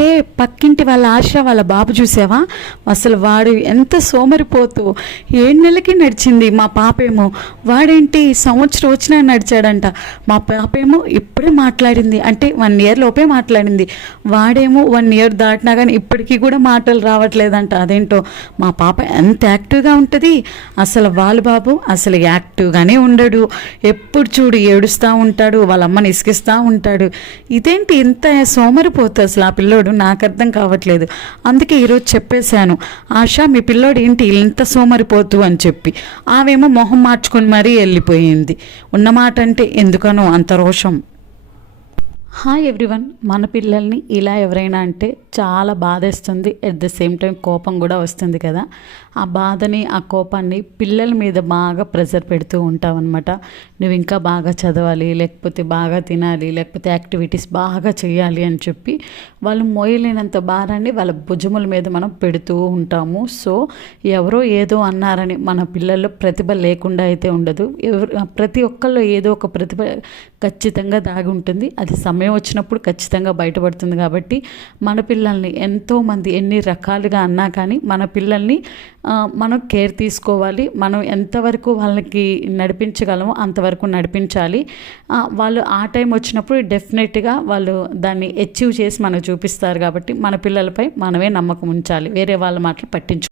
హే పక్కింటి వాళ్ళ ఆశ వాళ్ళ బాబు చూసావా, అసలు వాడు ఎంత సోమరిపోతూ 7 నెలలకి నడిచింది. మా పాపేమో వాడేంటి సంవత్సరం వచ్చినా నడిచాడంట. మా పాపేమో ఇప్పుడే మాట్లాడింది, అంటే 1 year లోపే మాట్లాడింది. వాడేమో 1 year దాటినా కానీ ఇప్పటికీ కూడా మాటలు రావట్లేదంట. అదేంటో మా పాప ఎంత యాక్టివ్గా ఉంటుంది. అసలు వాళ్ళ బాబు అసలు యాక్టివ్గానే ఉండడు, ఎప్పుడు చూడు ఏడుస్తూ ఉంటాడు, వాళ్ళ అమ్మని ఇసుకిస్తూ ఉంటాడు. ఇదేంటి ఇంత సోమరిపోతు అసలు ఆ పిల్లోడు, నాకు అర్థం కావట్లేదు. అందుకే ఈరోజు చెప్పేశాను, ఆశ మీ పిల్లోడు ఏంటి ఇంత సోమరిపోతు అని చెప్పి. ఆమెమో మొహం మార్చుకొని మరీ వెళ్ళిపోయింది. ఉన్నమాట అంటే ఎందుకనో అంత రోషం. Hi everyone. మన పిల్లల్ని ఇలా ఎవరైనా అంటే చాలా బాధేస్తుంది, ఎట్ ద సేమ్ టైం కోపం కూడా వస్తుంది కదా. ఆ బాధని ఆ కోపాన్ని పిల్లల మీద బాగా ప్రెజర్ పెడుతూ ఉంటామన్నమాట. నువ్వు ఇంకా బాగా చదవాలి, లేకపోతే బాగా తినాలి, లేకపోతే యాక్టివిటీస్ బాగా చేయాలి అని చెప్పి వాళ్ళు మోయలేనంత భారాన్ని వాళ్ళ భుజముల మీద మనం పెడుతూ ఉంటాము. సో ఎవరో ఏదో అన్నారని మన పిల్లల్లో ప్రతిభ లేకుండా అయితే ఉండదు. ప్రతి ఒక్కళ్ళు ఏదో ఒక ప్రతిభ ఖచ్చితంగా దాగి ఉంటుంది. అది సమయం వచ్చినప్పుడు ఖచ్చితంగా బయటపడుతుంది. కాబట్టి మన పిల్లల్ని ఎంతోమంది ఎన్ని రకాలుగా అన్నా కానీ మన పిల్లల్ని మనం కేర్ తీసుకోవాలి. మనం ఎంతవరకు వాళ్ళకి నడిపించగలమో అంతవరకు నడిపించాలి. వాళ్ళు ఆ టైం వచ్చినప్పుడు డెఫినెట్గా వాళ్ళు దాన్ని అచీవ్ చేసి మనకు చూపిస్తారు. కాబట్టి మన పిల్లలపై మనమే నమ్మకం ఉంచాలి, వేరే వాళ్ళ మాటలు పట్టించుకోవాలి.